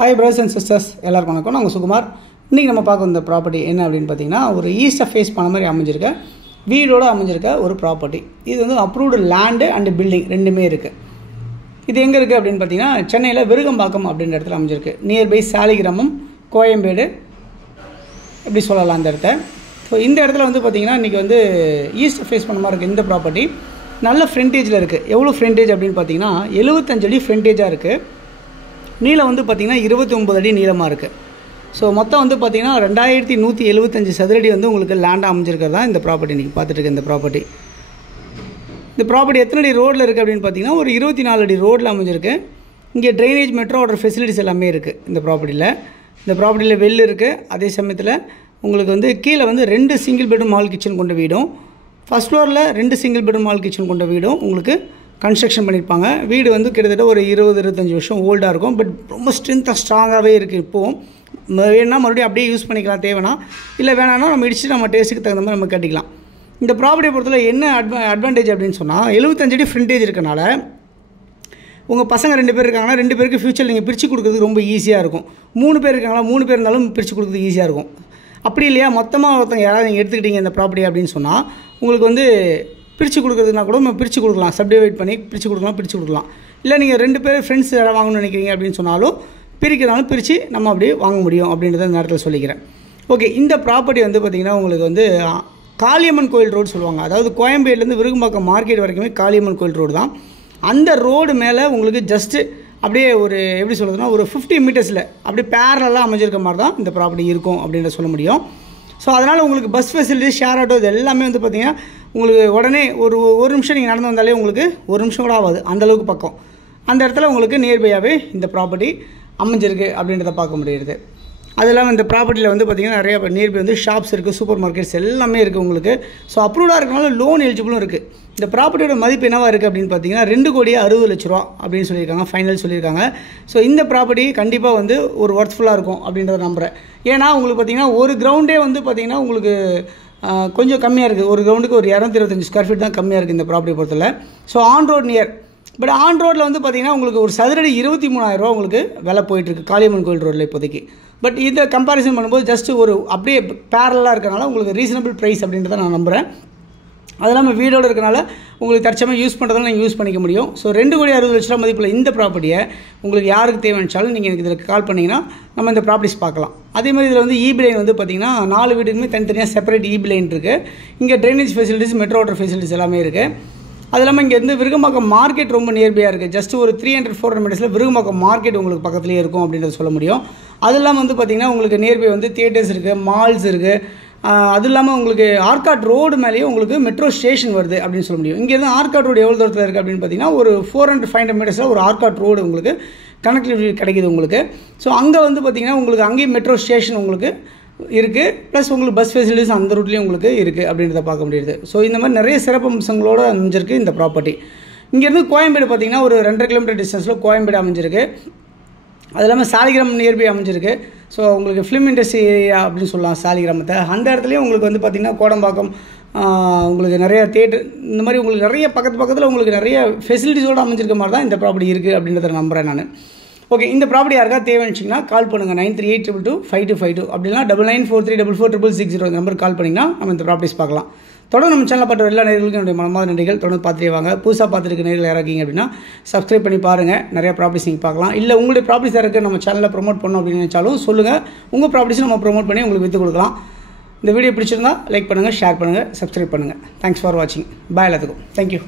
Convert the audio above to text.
Hi brothers and sisters, எல்லாருக்கும் வணக்கம். நான் சுகுமார். இன்னைக்கு நம்ம பார்க்க வந்த ப்ராப்பர்ட்டி என்ன அப்படின்னு பார்த்தீங்கன்னா, ஒரு ஈஸ்ட் ஃபேஸ் பண்ண மாதிரி அமைஞ்சிருக்க வீடோட அமைஞ்சிருக்க ஒரு ப்ராப்பர்ட்டி. இது வந்து அப்ரூவ்டு லேண்டு அண்ட் பில்டிங் ரெண்டுமே இருக்குது. இது எங்கே இருக்குது அப்படின்னு பார்த்தீங்கன்னா, சென்னையில் விருகம்பாக்கம் அப்படின்ற இடத்துல அமைஞ்சிருக்கு. நியர்பை சாலிகிராமம், கோயம்பேடு எப்படி சொல்லலாம் அந்த இடத்த. ஸோ இந்த இடத்துல வந்து பார்த்திங்கன்னா இன்றைக்கி வந்து ஈஸ்ட் ஃபேஸ் பண்ண மாதிரி இருக்குது இந்த ப்ராப்பர்ட்டி. நல்ல ஃப்ரண்டேஜில் இருக்குது. எவ்வளோ ஃப்ரண்டேஜ் அப்படின்னு பார்த்தீங்கன்னா 75 அடி ஃப்ரண்டேஜாக இருக்குது. நீளம் வந்து பார்த்திங்கன்னா 29 அடி நீளமாக இருக்குது. ஸோ மொத்தம் வந்து பார்த்திங்கன்னா 2175 சதுரடி வந்து உங்களுக்கு லேண்டாக அமைஞ்சிருக்கிறது தான் இந்த ப்ராப்பர்ட்டி. இன்றைக்கி பார்த்துட்டு இந்த ப்ராப்பர்ட்டி. இந்த ப்ராப்பர்ட்டி எத்தனை அடி ரோடில் இருக்குது அப்படின்னு பார்த்தீங்கன்னா ஒரு 24 அடி ரோடில் அமைஞ்சிருக்கு. இங்கே ட்ரைனேஜ் மெட்ரோ வாட்டர் ஃபெசிலிட்டிஸ் எல்லாமே இருக்குது இந்த ப்ராப்பர்ட்டியில். இந்த ப்ராப்பர்ட்டியில் வெல் இருக்குது. அதே சமயத்தில் உங்களுக்கு வந்து கீழே வந்து 2 சிங்கிள் பெட்ரூம் ஹால் கிச்சன் கொண்ட வீடும், ஃபஸ்ட் ஃப்ளோரில் 2 சிங்கிள் பெட்ரூம் ஹால் கிச்சன் கொண்ட வீடும் உங்களுக்கு கன்ஸ்ட்ரக்ஷன் பண்ணியிருப்பாங்க. வீடு வந்து கிட்டத்தட்ட ஒரு 20-25 வருஷம் ஓல்டாக இருக்கும். பட் ரொம்ப ஸ்ட்ராங்காகவே இருக்குது. இப்போது வேணுன்னா மறுபடியும் அப்படியே யூஸ் பண்ணிக்கலாம் தேவைன்னா, இல்லை வேணான்னா நம்ம இடிச்சு நம்ம டேஸ்ட்டுக்கு தகுந்த மாதிரி நம்ம கட்டிக்கலாம். இந்த ப்ராப்பர்ட்டியை பொறுத்தவரை என்ன அட்வான்டேஜ் அப்படின்னு சொன்னால் 75 அடி ஃப்ரண்டேஜ் இருக்கனால உங்கள் பசங்க 2 பேர் இருக்காங்கன்னா 2 பேருக்கு ஃப்யூச்சர் நீங்கள் பிரித்து கொடுக்குறதுக்கு ரொம்ப ஈஸியாக இருக்கும். 3 பேர் இருக்காங்களா 3 பேர் இருந்தாலும் பிரித்து கொடுக்குறதுக்கு ஈஸியாக இருக்கும். அப்படி இல்லையா மொத்தமாக ஒருத்தங்க யாராவது நீங்கள் எடுத்துக்கிட்டீங்க இந்த ப்ராப்பர்ட்டி அப்படின்னு சொன்னால் உங்களுக்கு வந்து பிரித்து கொடுக்குறதுனா கூட நம்ம பிரித்து கொடுக்கலாம். சப்டிவைட் பண்ணி பிரித்து கொடுக்கலாம். இல்லை நீங்கள் 2 பேர் ஃப்ரெண்ட்ஸ் யாராவது வாங்கணும்னு நினைக்கிறீங்க அப்படின்னு சொன்னாலும் பிரிக்கிறதாலும் பிரித்து நம்ம அப்படியே வாங்க முடியும் அப்படின்றத இந்த நேரத்தில் சொல்லிக்கிறேன். ஓகே, இந்த ப்ராப்பர்ட்டி வந்து பார்த்திங்கன்னா உங்களுக்கு வந்து காளியம்மன் கோயில் ரோடு சொல்லுவாங்க. அதாவது கோயம்பேடுலேருந்து விருகம்பாக்கம் மார்க்கெட் வரைக்குமே காளியம்மன் கோயில் ரோடு தான். அந்த ரோடு மேலே உங்களுக்கு ஜஸ்ட்டு அப்படியே ஒரு எப்படி சொல்கிறதுனா ஒரு 50 மீட்டர்ஸில் அப்படியே பேரலாக அமைஞ்சிருக்க மாதிரி தான் இந்த ப்ராப்பர்ட்டி இருக்கும் அப்படின்ற சொல்ல முடியும். ஸோ அதனால் உங்களுக்கு பஸ் ஃபெசிலிட்டி, ஷேர் ஆட்டோ இது எல்லாமே வந்து பார்த்திங்கன்னா உங்களுக்கு உடனே ஒரு நிமிஷம் நீங்கள் நடந்து வந்தாலே உங்களுக்கு 1 நிமிஷம் கூட ஆகாது, அந்தளவுக்கு பக்கம். அந்த இடத்துல உங்களுக்கு நியர்பையாகவே இந்த ப்ராப்பர்ட்டி அமைஞ்சிருக்கு அப்படின்றத பார்க்க முடியுது. அது இல்லாமல் இந்த ப்ராப்பர்ட்டியில் வந்து பார்த்திங்கன்னா நிறைய நியர்பை வந்து ஷாப்ஸ் இருக்குது, சூப்பர் மார்க்கெட்ஸ் எல்லாமே இருக்குது உங்களுக்கு. ஸோ அப்ரூவ்டாக இருக்கனால லோன் எலிஜிபிளும் இருக்குது. இந்த ப்ராப்பர்ட்டியோட மதிப்பு என்னவாக இருக்குது அப்படின்னு பார்த்தீங்கன்னா 2,60,00,000 அப்படின்னு சொல்லியிருக்காங்க, ஃபைனல் சொல்லியிருக்காங்க. ஸோ இந்த ப்ராப்பர்ட்டி கண்டிப்பாக வந்து ஒரு ஒர்த்ஃபுல்லாக இருக்கும் அப்படின்றத நம்புகிறேன். ஏன்னா உங்களுக்கு பார்த்திங்கன்னா ஒரு கிரவுண்டே வந்து பார்த்திங்கன்னா உங்களுக்கு கொஞ்சம் கம்மியாக இருக்குது. ஒரு கிரவுண்டுக்கு ஒரு 225 ஸ்கொயர் ஃபீட் தான் கம்மியாக இருக்குது இந்த ப்ராப்பர்ட்டி பொறுத்தவரை. So on road near. But on ரோட்டில் வந்து பார்த்திங்கன்னா உங்களுக்கு ஒரு சதுரடி 23,000 உங்களுக்கு விலை போயிட்டுருக்கு காளியம்மன் கோயில் ரோட்டில் இப்போதைக்கு. பட் இதை கம்பேரிசன் பண்ணும்போது ஜஸ்ட் ஒரு அப்படியே பேரலாக இருக்கனால உங்களுக்கு ரீசனபிள் ப்ரைஸ் அப்படின்றத நான் நம்புகிறேன். அது இல்லாமல் வீடோடு இருக்கனால உங்களுக்கு தற்சமயம் யூஸ் பண்ணுறதால நீங்கள் யூஸ் பண்ணிக்க முடியும். ஸோ 2,60,00,000 மதிப்பில் இந்த ப்ராப்பர்ட்டியை உங்களுக்கு யாருக்கு தேவைச்சாலும் நீங்கள் எனக்கு இதில் கால் பண்ணிங்கன்னா நம்ம இந்த ப்ராப்பர்ட்டிஸ் பார்க்கலாம். அதே மாதிரி இதில் வந்து ஈபி லைன் வந்து பார்த்திங்கன்னா 4 வீடுக்குமே தனித்தனியாக செப்பரேட் ஈபி லைன் இருக்குது. இங்கே drainage facilities, metro water facilities எல்லாமே இருக்குது. அது இல்லாமல் இங்கே வந்து விருகம்பாக்கம் மார்க்கெட் ரொம்ப நியர்பையாக இருக்குது. ஜஸ்ட் ஒரு 300-400 மீட்டர்ஸில் விருகம்பாக்கம் மார்க்கெட் உங்களுக்கு பக்கத்துலேயே இருக்கும் அப்படின்றத சொல்ல முடியும். அது இல்லாமல் வந்து பார்த்திங்கன்னா உங்களுக்கு நியர்பை வந்து தியேட்டர்ஸ் இருக்குது, மால்ஸ் இருக்குது. அது இல்லாமல் உங்களுக்கு ஆர்காட் ரோடு மேலேயே உங்களுக்கு மெட்ரோ ஸ்டேஷன் வருது அப்படின்னு சொல்ல முடியும். இங்கேருந்து ஆர்காட் ரோடு எவ்வளோ தூரத்தில் இருக்குது அப்படின்னு பார்த்தீங்கன்னா ஒரு 400-500 மீட்டர்ஸில் ஒரு ஆர்காட் ரோடு உங்களுக்கு கனெக்டிவிட்டி கிடைக்கிது உங்களுக்கு. ஸோ அங்கே வந்து பார்த்திங்கன்னா உங்களுக்கு அங்கேயும் மெட்ரோ ஸ்டேஷன் உங்களுக்கு இருக்குது. ப்ளஸ் உங்களுக்கு பஸ் ஃபெசிலிட்டிஸ் அந்த ரூட்லேயும் உங்களுக்கு இருக்குது அப்படின்றத பார்க்க முடியுது. ஸோ இந்த மாதிரி நிறைய சிறப்பு அம்சங்களோடு அமைஞ்சிருக்கு இந்த ப்ராப்பர்ட்டி. இங்கேருந்து கோயம்பேடு பார்த்திங்கன்னா ஒரு 2.5 கிலோமீட்டர் டிஸ்டன்ஸில் கோயம்பேடு அமைஞ்சிருக்கு. அது இல்லாமல் சாலிகிராமம் நியர்பை அமைஞ்சிருக்கு. ஸோ உங்களுக்கு ஃபிலிம் இண்டஸ்ட்ரி ஏரியா அப்படின்னு சொல்லலாம் சாலிகிராமத்தை. அந்த இடத்துலையும் உங்களுக்கு வந்து பார்த்திங்கன்னா கோடம்பாக்கம் உங்களுக்கு நிறைய தேட்டர் இந்த மாதிரி உங்களுக்கு நிறைய பக்கத்தில் உங்களுக்கு நிறைய ஃபெசிலிட்டிஸோடு அமைஞ்சிருக்க மாதிரி தான் இந்த ப்ராப்பர்ட்டி இருக்குது அப்படின்றத நம்புகிறேன் நான். ஓகே, இந்த ப்ராப்பர்ட்டி யாருக்கா தேவைச்சிங்கன்னா கால் பண்ணுங்கள். 9382225252 அப்படின்னா 9943446660 இந்த நம்பருக்கு கால் பண்ணிங்கன்னா நம்ம இந்த ப்ராப்பர்ட்டிஸ் பார்க்கலாம். தொடர்ந்து நம்ம சேனலில் பார்த்த எல்லா நேர்களுக்கும் என்னுடைய மனமார்ந்த நன்றிகள். தொடர்ந்து பார்த்துட்டே வாங்க. புதுசாக பார்த்துருக்க நேர்கள் யாராக்கிங்க அப்படின்னா சப்ஸ்கிரைப் பண்ணி பாருங்கள். நிறைய ப்ராப்பர்ட்டிஸ் நீங்கள் பார்க்கலாம். இல்லை உங்களுடைய ப்ராப்பர்ட்டிஸ் யாருக்கு நம்ம சேனலில் ப்ரொமோட் பண்ணணும் அப்படின்னு நினச்சாலும் சொல்லுங்கள். உங்கள் ப்ராப்பர்ட்டிஸும் நம்ம ப்ரொமோட் பண்ணி உங்களுக்கு விற்று கொடுக்கலாம். இந்த வீடியோ பிடிச்சிருந்தா லைக் பண்ணுங்கள், ஷேர் பண்ணுங்கள், சப்ஸ்கிரைப் பண்ணுங்கள். தேங்க்ஸ் ஃபார் வாட்சிங். பாய் எல்லாத்துக்கும். தேங்க்யூ.